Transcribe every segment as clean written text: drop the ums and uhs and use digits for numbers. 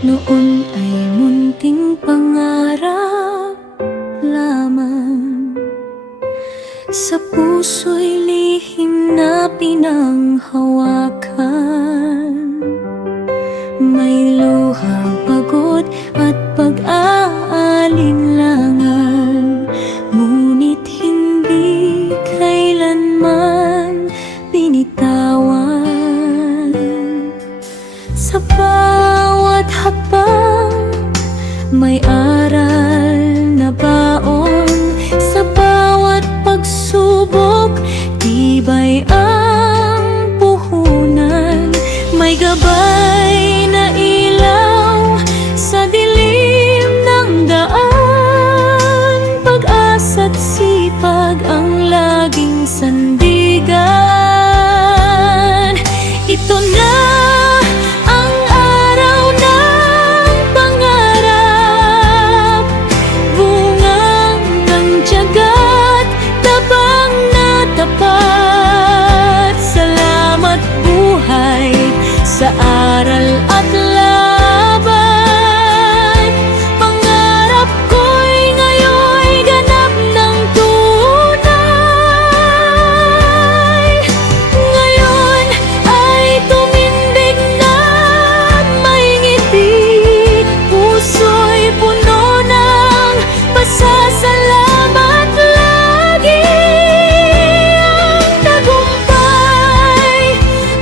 Noon ay munting pangarap lamang, sa puso'y lihim na pinanghawakan. May luha, pagod at pag-aalinlangan, ngunit hindi kailanman binitawan. Sa bawat hakbang may aral na baon, sa bawat pagsubok tibay ang puhunan. May gabay na ilaw sa dilim ng daan, pag-asa't sipag ang laging sandigan. Ito na ang araw ng pangarap, bungang ng tiyagat, tabang na tapat. Salamat buhay sa aral at laban, pangarap ko'y ngayon'y ganap ng tunay. Ngayon ay tumindig na may ngiti, puso'y puno ng pasasalamat. Lagi ang tagumpay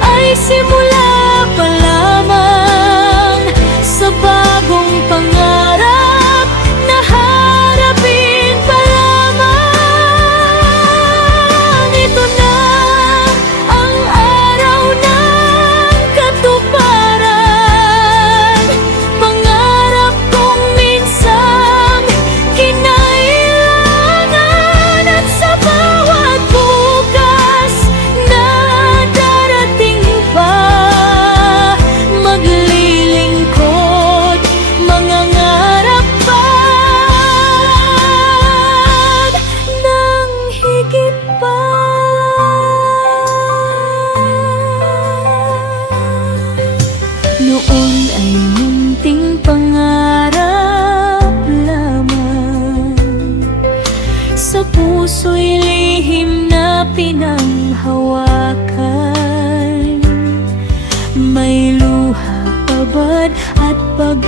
ay simula pa lamang sa bagong pangarap na harapin pa lamang. Ito na ang araw ng katuparan, pangarap kong minsang kinailangan. At sa bawat bukas na darating pa, maglilingkod, mangangarap pa ng higit pa. Noon ay munting pangarap lamang, sa puso'y lihim na pinanghawakan. May luha, pabad at pag